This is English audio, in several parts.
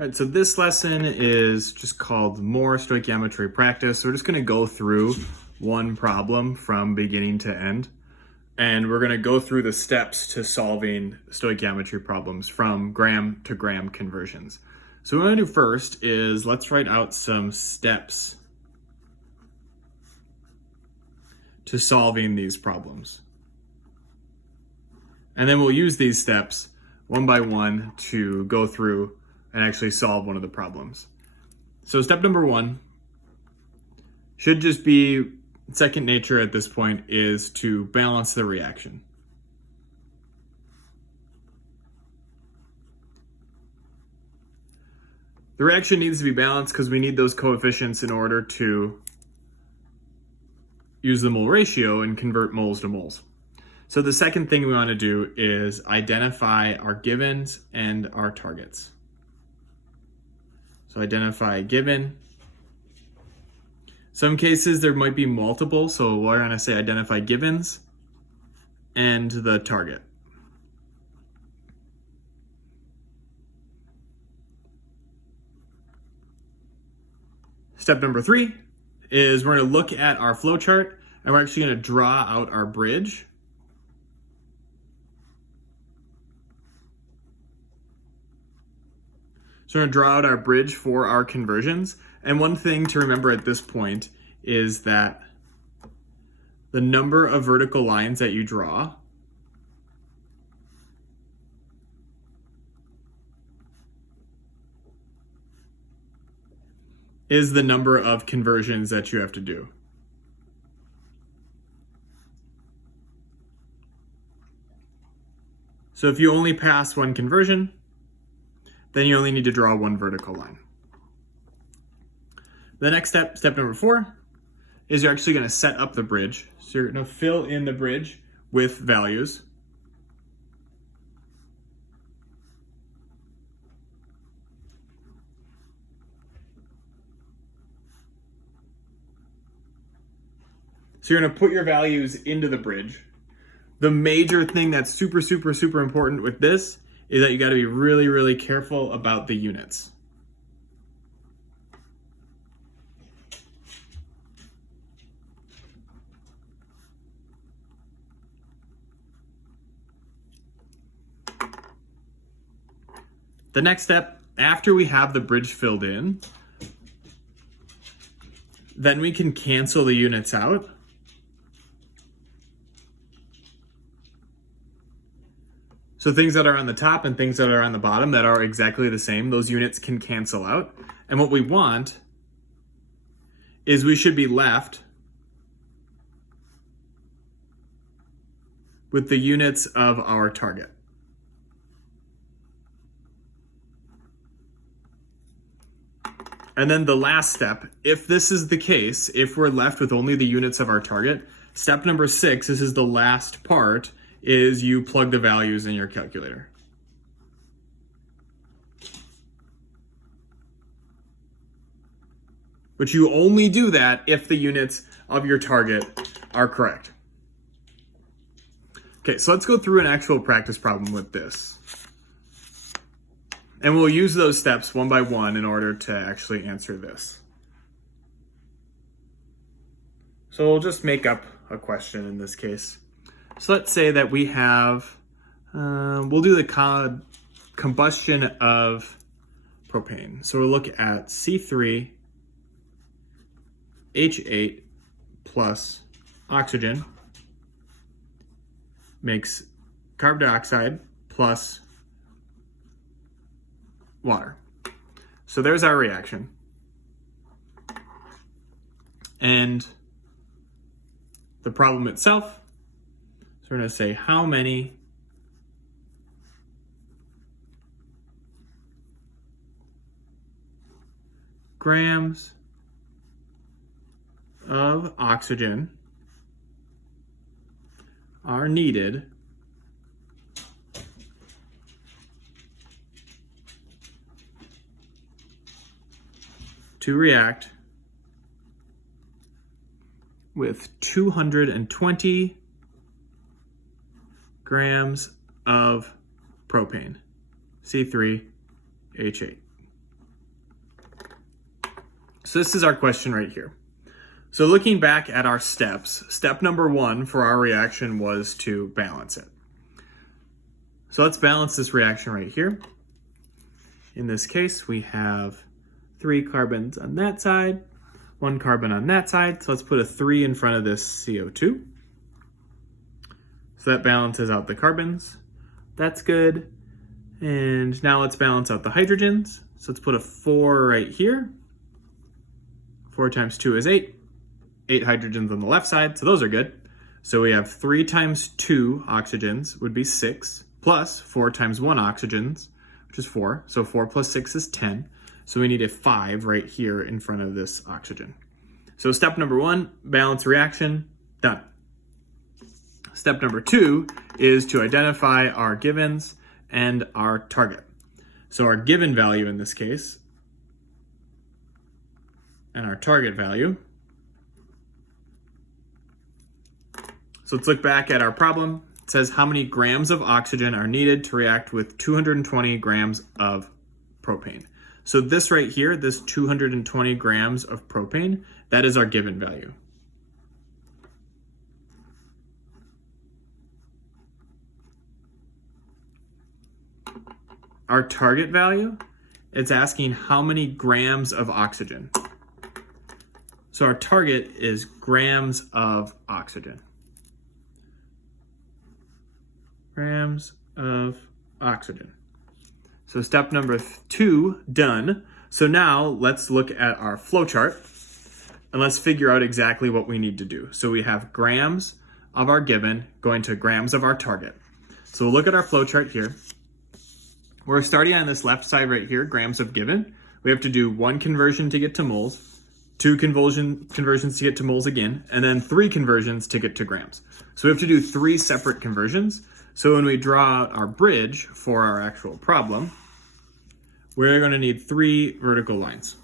All right, so this lesson is just called More Stoichiometry Practice. So we're just going to go through one problem from beginning to end. And we're going to go through the steps to solving stoichiometry problems from gram to gram conversions. So what we're going to do first is let's write out some steps to solving these problems. And then we'll use these steps one by one to go through and actually solve one of the problems. So step number one should just be second nature at this point, is to balance the reaction. The reaction needs to be balanced because we need those coefficients in order to use the mole ratio and convert moles to moles. So the second thing we want to do is identify our givens and our targets. So identify given. Some cases there might be multiple, so we're going to say identify givens and the target. Step number 3 is we're going to look at our flow chart and we're actually going to draw out our bridge. So we're going to draw out our bridge for our conversions. And one thing to remember at this point is that the number of vertical lines that you draw is the number of conversions that you have to do. So if you only pass one conversion, then you only need to draw one vertical line. The next step, step number 4, is you're actually going to set up the bridge. So you're going to fill in the bridge with values. So you're going to put your values into the bridge. The major thing that's super important with this is that you got to be really careful about the units. The next step, after we have the bridge filled in, then we can cancel the units out. So things that are on the top and things that are on the bottom that are exactly the same, those units can cancel out. And what we want is we should be left with the units of our target. And then the last step, if this is the case, if we're left with only the units of our target, step number 6, this is the last part, is you plug the values in your calculator. But you only do that if the units of your target are correct. Okay, so let's go through an actual practice problem with this. And we'll use those steps one by one in order to actually answer this. So we'll just make up a question in this case. So let's say that we have, we'll do the combustion of propane. So we'll look at C3H8 plus oxygen makes carbon dioxide plus water. So there's our reaction. And the problem itself, so we're going to say how many grams of oxygen are needed to react with 220 grams of propane, C3H8. So this is our question right here. So looking back at our steps, step number 1 for our reaction was to balance it. So let's balance this reaction right here. In this case, we have 3 carbons on that side, 1 carbon on that side. So let's put a 3 in front of this CO2. So that balances out the carbons. That's good. And now let's balance out the hydrogens. So let's put a 4 right here. 4 times 2 is 8. 8 hydrogens on the left side, so those are good. So we have 3 times 2 oxygens would be 6, plus 4 times 1 oxygens, which is 4. So 4 plus 6 is 10. So we need a 5 right here in front of this oxygen. So step number 1, balance reaction, done. Step number 2 is to identify our givens and our target. So our given value in this case, and our target value. So let's look back at our problem. It says how many grams of oxygen are needed to react with 220 grams of propane. So this right here, this 220 grams of propane, that is our given value. Our target value, it's asking how many grams of oxygen. So our target is grams of oxygen. Grams of oxygen. So step number 2, done. So now let's look at our flowchart and let's figure out exactly what we need to do. So we have grams of our given going to grams of our target. So we'll look at our flowchart here. We're starting on this left side right here, grams of given. We have to do 1 conversion to get to moles, 2 conversions to get to moles again, and then 3 conversions to get to grams. So we have to do 3 separate conversions. So when we draw out our bridge for our actual problem, we're going to need 3 vertical lines.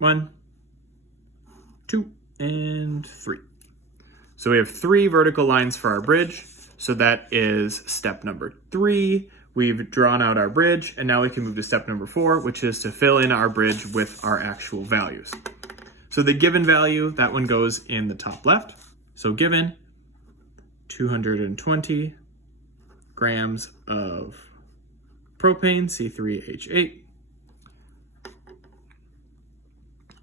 1, 2, and 3. So we have 3 vertical lines for our bridge. So that is step number 3. We've drawn out our bridge, and now we can move to step number 4, which is to fill in our bridge with our actual values. So the given value, that one goes in the top left. So given 220 grams of propane, C3H8.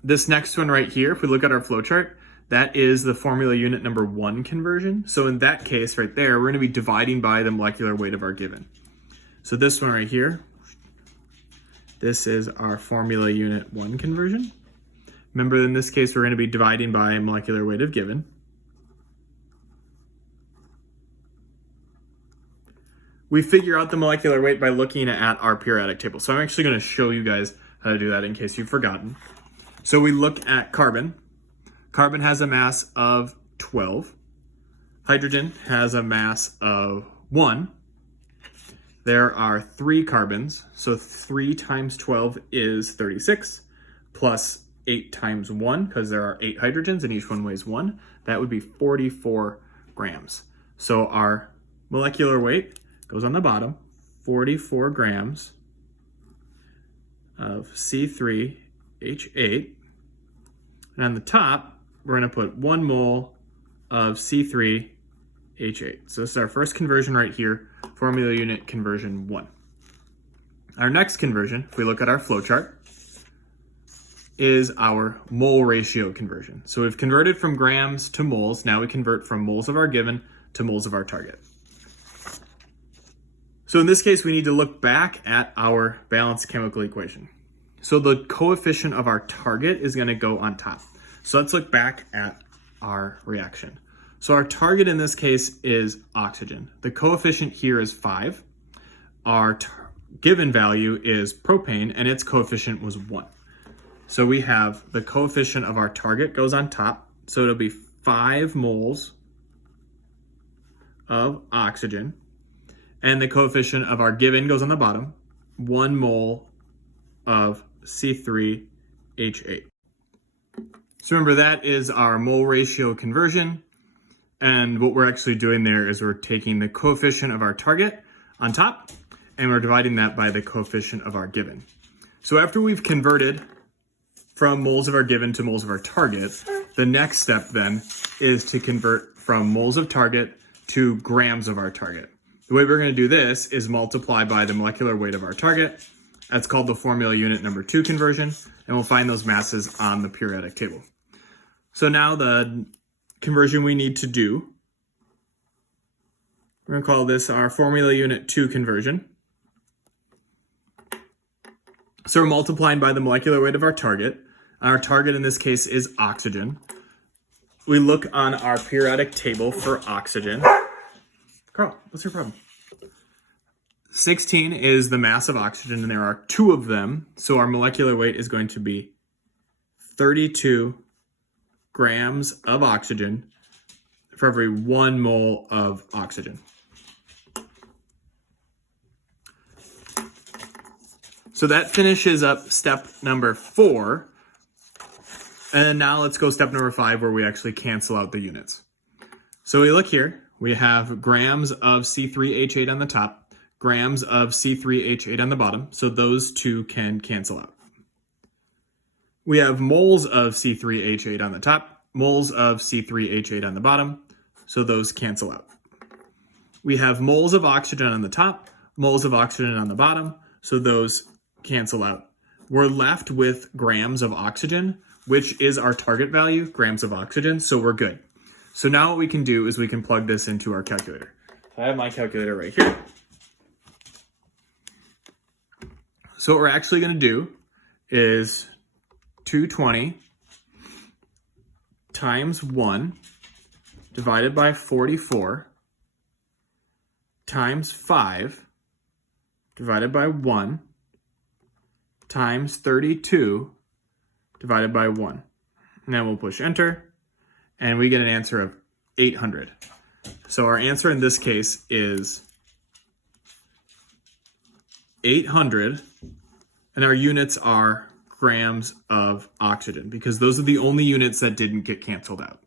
This next one right here, if we look at our flowchart, that is the formula unit number 1 conversion. So in that case right there, we're going to be dividing by the molecular weight of our given. So this one right here, this is our formula unit 1 conversion. Remember, in this case, we're going to be dividing by molecular weight of given. We figure out the molecular weight by looking at our periodic table. So I'm actually going to show you guys how to do that in case you've forgotten. So we look at carbon. Carbon has a mass of 12. Hydrogen has a mass of 1. There are 3 carbons, so 3 times 12 is 36, plus 8 times 1, because there are 8 hydrogens and each one weighs 1. That would be 44 grams. So our molecular weight goes on the bottom, 44 grams of C3H8. And on the top, we're going to put 1 mole of C3H8. So this is our first conversion right here, formula unit conversion 1. Our next conversion, if we look at our flowchart, is our mole ratio conversion. So we've converted from grams to moles. Now we convert from moles of our given to moles of our target. So in this case, we need to look back at our balanced chemical equation. So the coefficient of our target is going to go on top. So let's look back at our reaction. So our target in this case is oxygen. The coefficient here is 5. Our given value is propane, and its coefficient was 1. So we have the coefficient of our target goes on top. So it'll be 5 moles of oxygen. And the coefficient of our given goes on the bottom, 1 mole of C3H8. So remember, that is our mole ratio conversion. And what we're actually doing there is we're taking the coefficient of our target on top, and we're dividing that by the coefficient of our given. So after we've converted from moles of our given to moles of our target, the next step then is to convert from moles of target to grams of our target. The way we're going to do this is multiply by the molecular weight of our target. That's called the formula unit number 2 conversion, and we'll find those masses on the periodic table. So now the conversion we need to do, we're going to call this our formula unit 2 conversion. So we're multiplying by the molecular weight of our target. Our target in this case is oxygen. We look on our periodic table for oxygen. Carl, what's your problem? 16 is the mass of oxygen, and there are 2 of them. So our molecular weight is going to be 32 grams of oxygen for every 1 mole of oxygen. So that finishes up step number 4. And now let's go step number 5, where we actually cancel out the units. So we look here, we have grams of C3H8 on the top, grams of C3H8 on the bottom. So those 2 can cancel out. We have moles of C3H8 on the top, moles of C3H8 on the bottom. So those cancel out. We have moles of oxygen on the top, moles of oxygen on the bottom. So those cancel out. We're left with grams of oxygen, which is our target value, grams of oxygen, so we're good. So now what we can do is we can plug this into our calculator. So I have my calculator right here. So what we're actually going to do is 220 times 1 divided by 44 times 5 divided by 1 times 32 divided by 1. And then we'll push enter, and we get an answer of 800. So our answer in this case is 800, and our units are grams of oxygen, because those are the only units that didn't get canceled out.